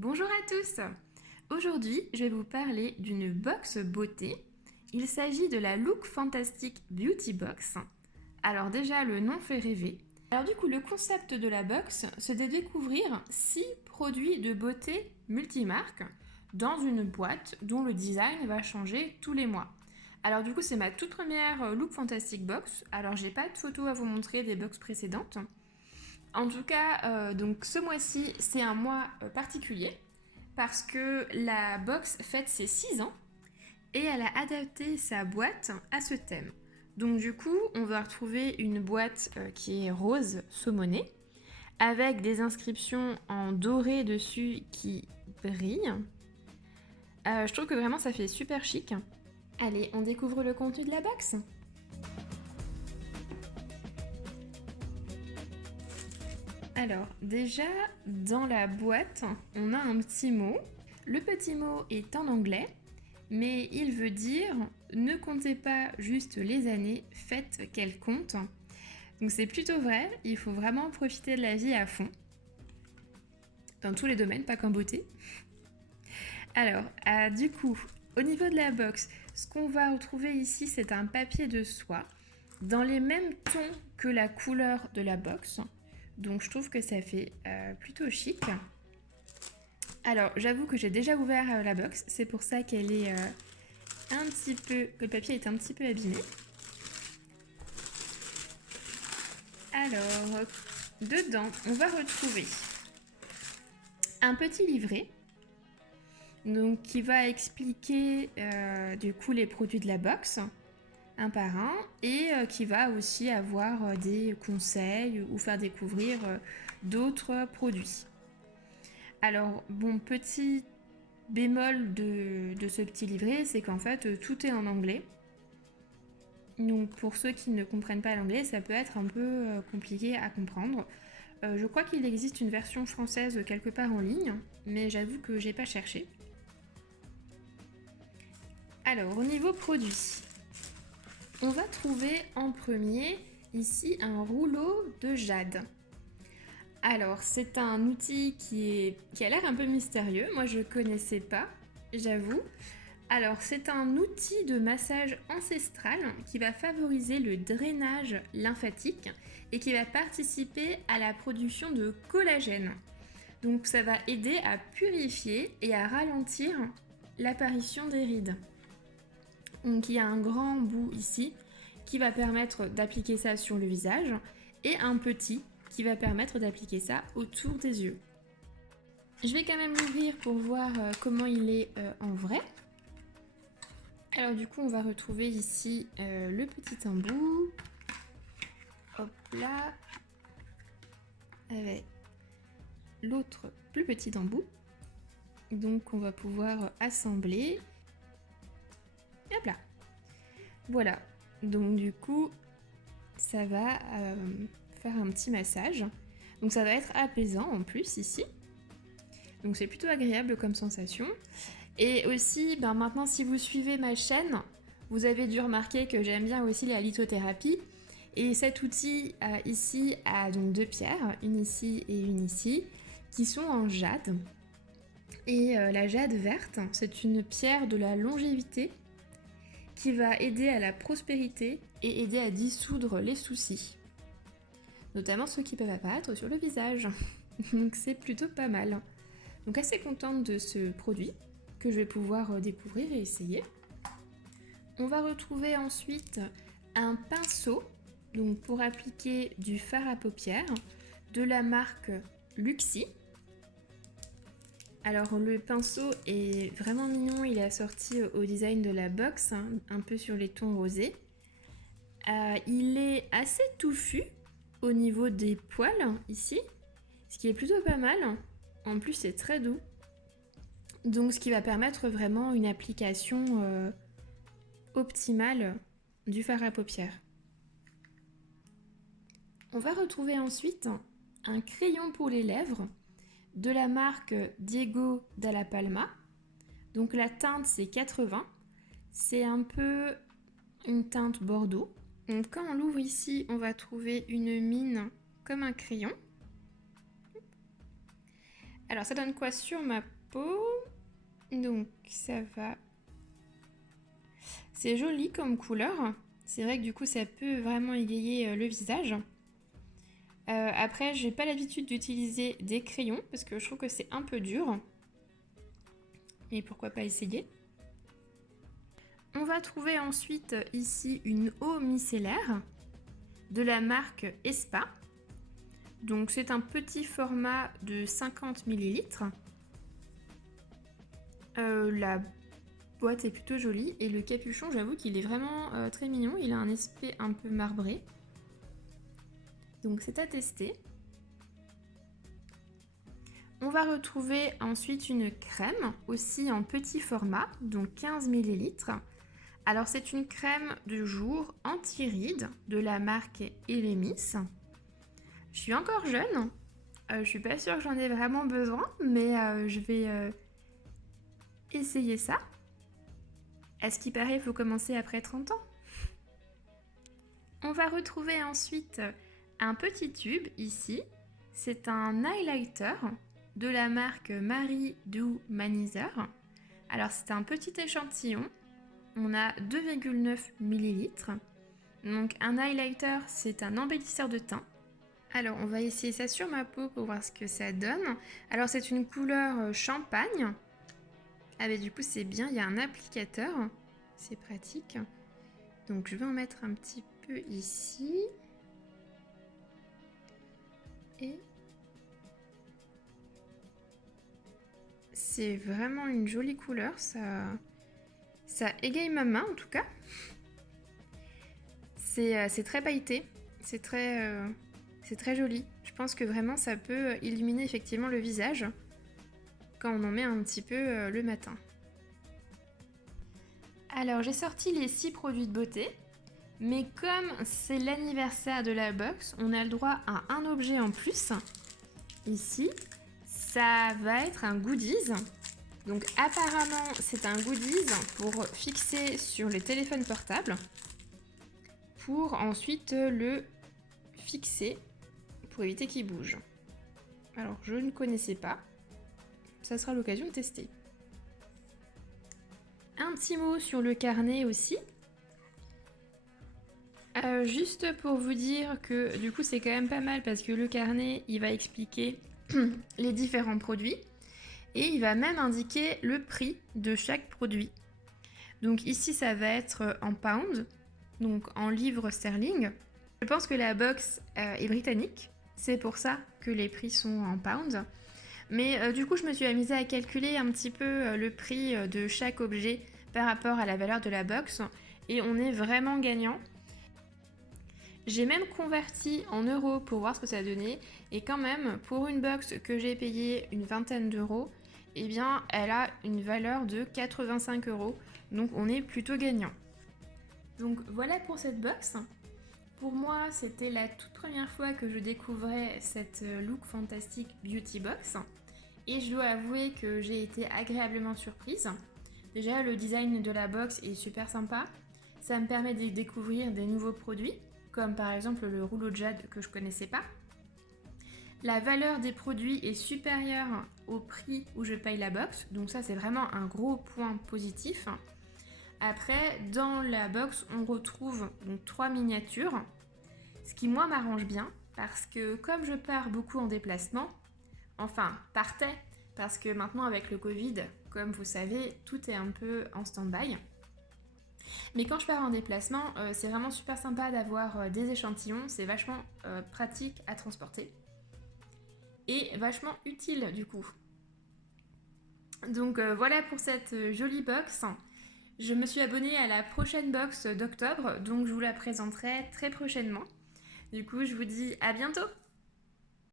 Bonjour à tous. Aujourd'hui, je vais vous parler d'une box beauté. Il s'agit de la Look Fantastic Beauty Box. Alors déjà, le nom fait rêver. Alors du coup, le concept de la box, c'est de découvrir 6 produits de beauté multimarques dans une boîte dont le design va changer tous les mois. Alors du coup, c'est ma toute première Look Fantastic Box. Alors j'ai pas de photos à vous montrer des box précédentes. En tout cas, donc ce mois-ci, c'est un mois particulier parce que la box fête ses 6 ans et elle a adapté sa boîte à ce thème. Donc du coup, on va retrouver une boîte qui est rose saumonée avec des inscriptions en doré dessus qui brillent. Je trouve que vraiment ça fait super chic. Allez, on découvre le contenu de la box. Alors, déjà, dans la boîte, on a un petit mot. Le petit mot est en anglais, mais il veut dire « Ne comptez pas juste les années, faites qu'elles comptent ». Donc c'est plutôt vrai, il faut vraiment profiter de la vie à fond. Dans tous les domaines, pas qu'en beauté. Alors, du coup, au niveau de la box, ce qu'on va retrouver ici, c'est un papier de soie dans les mêmes tons que la couleur de la box. Donc je trouve que ça fait plutôt chic. Alors j'avoue que j'ai déjà ouvert la box, c'est pour ça qu'elle est un petit peu, que le papier est un petit peu abîmé. Alors dedans on va retrouver un petit livret, donc qui va expliquer du coup les produits de la box un par un et qui va aussi avoir des conseils ou faire découvrir d'autres produits. Alors bon, petit bémol de ce petit livret, c'est qu'en fait tout est en anglais. Donc pour ceux qui ne comprennent pas l'anglais, ça peut être un peu compliqué à comprendre. Je crois qu'il existe une version française quelque part en ligne, mais j'avoue que j'ai pas cherché. Alors au niveau produit, on va trouver en premier ici un rouleau de jade. Alors c'est un outil qui a l'air un peu mystérieux, moi je connaissais pas, j'avoue. Alors c'est un outil de massage ancestral qui va favoriser le drainage lymphatique et qui va participer à la production de collagène. Donc ça va aider à purifier et à ralentir l'apparition des rides. Donc il y a un grand bout ici qui va permettre d'appliquer ça sur le visage et un petit qui va permettre d'appliquer ça autour des yeux. Je vais quand même l'ouvrir pour voir comment il est en vrai. Alors du coup on va retrouver ici le petit embout. Hop là. Avec l'autre plus petit embout. Donc on va pouvoir assembler. Hop là. Voilà. Donc du coup ça va faire un petit massage. Donc ça va être apaisant en plus ici. Donc c'est plutôt agréable comme sensation. Et aussi, maintenant si vous suivez ma chaîne, vous avez dû remarquer que j'aime bien aussi la lithothérapie. Et cet outil ici a donc 2 pierres, une ici et une ici, qui sont en jade. Et la jade verte, c'est une pierre de la longévité qui va aider à la prospérité et aider à dissoudre les soucis. Notamment ceux qui peuvent apparaître sur le visage. Donc c'est plutôt pas mal. Donc assez contente de ce produit que je vais pouvoir découvrir et essayer. On va retrouver ensuite un pinceau donc pour appliquer du fard à paupières de la marque Luxie. Alors le pinceau est vraiment mignon, il est assorti au design de la box, un peu sur les tons rosés. Il est assez touffu au niveau des poils ici, ce qui est plutôt pas mal. En plus c'est très doux. Donc ce qui va permettre vraiment une application optimale du fard à paupières. On va retrouver ensuite un crayon pour les lèvres de la marque Diego Dalla Palma. Donc la teinte c'est 80. C'est un peu une teinte bordeaux. Donc quand on l'ouvre ici, on va trouver une mine comme un crayon. Alors ça donne quoi sur ma peau? Donc ça va. C'est joli comme couleur. C'est vrai que du coup ça peut vraiment égayer le visage. Après j'ai pas l'habitude d'utiliser des crayons parce que je trouve que c'est un peu dur. Et pourquoi pas essayer. On va trouver ensuite ici une eau micellaire de la marque Espa. Donc c'est un petit format de 50 ml. La boîte est plutôt jolie et le capuchon, j'avoue qu'il est vraiment très mignon. Il a un aspect un peu marbré. Donc c'est à tester. On va retrouver ensuite une crème aussi en petit format, donc 15 ml. Alors c'est une crème de jour anti-rides de la marque Elemis. Je suis encore jeune, je suis pas sûre que j'en ai vraiment besoin, mais je vais essayer ça. À ce qui paraît, il faut commencer après 30 ans. On va retrouver ensuite un petit tube ici. C'est un highlighter de la marque Marie Do Manizer. Alors c'est un petit échantillon. On a 2,9 ml. Donc un highlighter, c'est un embellisseur de teint. Alors on va essayer ça sur ma peau pour voir ce que ça donne. Alors c'est une couleur champagne. Ah mais du coup c'est bien, il y a un applicateur. C'est pratique. Donc je vais en mettre un petit peu ici. Et c'est vraiment une jolie couleur, ça égaye ma main en tout cas. C'est très pailleté, c'est très joli. Je pense que vraiment ça peut illuminer effectivement le visage quand on en met un petit peu le matin. Alors j'ai sorti les 6 produits de beauté, mais comme c'est l'anniversaire de la box, on a le droit à un objet en plus. Ici, ça va être un goodies. Donc apparemment, c'est un goodies pour fixer sur les téléphones portables, pour ensuite le fixer pour éviter qu'il bouge. Alors je ne connaissais pas, ça sera l'occasion de tester. Un petit mot sur le carnet aussi. Juste pour vous dire que du coup c'est quand même pas mal parce que le carnet il va expliquer les différents produits et il va même indiquer le prix de chaque produit. Donc ici ça va être en pounds, donc en livres sterling. Je pense que la box est britannique, c'est pour ça que les prix sont en pounds. Mais du coup je me suis amusée à calculer un petit peu le prix de chaque objet par rapport à la valeur de la box et on est vraiment gagnant. J'ai même converti en euros pour voir ce que ça donnait et quand même pour une box que j'ai payée une vingtaine d'euros, eh bien elle a une valeur de 85 €, donc on est plutôt gagnant. Donc voilà pour cette box. Pour moi c'était la toute première fois que je découvrais cette Look Fantastic Beauty Box et je dois avouer que j'ai été agréablement surprise. Déjà le design de la box est super sympa, ça me permet de découvrir des nouveaux produits, comme par exemple le rouleau de jade que je connaissais pas. La valeur des produits est supérieure au prix où je paye la box, donc ça c'est vraiment un gros point positif. Après, dans la box, on retrouve donc 3 miniatures, ce qui moi m'arrange bien, parce que comme je pars beaucoup en déplacement, enfin partais, parce que maintenant avec le Covid, comme vous savez, tout est un peu en stand-by. Mais quand je pars en déplacement, c'est vraiment super sympa d'avoir des échantillons, c'est vachement pratique à transporter. Et vachement utile du coup. Donc voilà pour cette jolie box. Je me suis abonnée à la prochaine box d'octobre, donc je vous la présenterai très prochainement. Du coup, je vous dis à bientôt!